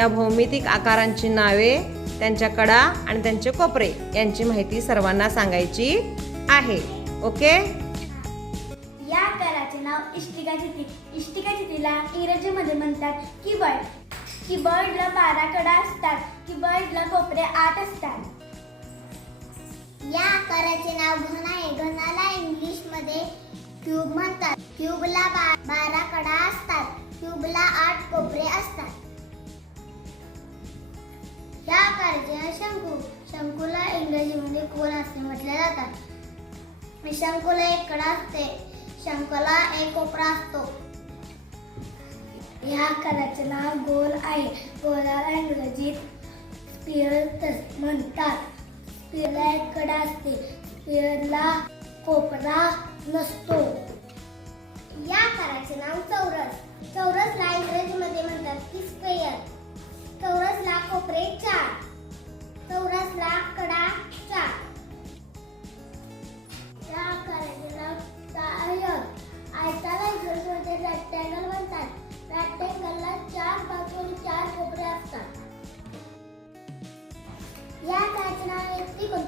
या भौमितिक आकारांची नावे, त्यांच्या कडा आणि त्यांचे कोपरे यांची माहिती सर्वांना सांगायची आहे. ओके. या आकाराचे नाव इष्टिका चितीला इंग्रजीमध्ये म्हणतात कीबर्ड. कीबर्डला 12 कडा असतात. कीबर्डला कोपरे 8 असतात. या आकाराचे नाव घन आहे. घनाला इंग्लिशमध्ये क्यूब म्हणतात. क्यूबला 12 कडा असतात. क्यूबला 8 कोपरे असतात. या आकाराचे शंकू. शंकूला इंग्रजीमध्ये कोन असे म्हटले जातात. शंकूला 1 कडा असते. शंकूला 1 कोपरा असतो. या आकाराचे नाव गोल आहे. गोलाला इंग्रजीत स्पिअर म्हणतात. स्पिअरला 1 कडा असते. स्पिअरला कोपरा नसतो. या आकाराचे नाव चौरस. चौरसला इंग्रजीमध्ये म्हणतात की स्क्वेअर. चौरसला कोपरे 4. चौरसला कडा 4. या आकाराचे नाव आयत. आयताला इंग्रजीमध्ये रेक्टँगल म्हणतात. रेक्टँगलला 4 बाजू आणि 4 कोपरे असतात. या आकाराचे नाव त्रिकोण.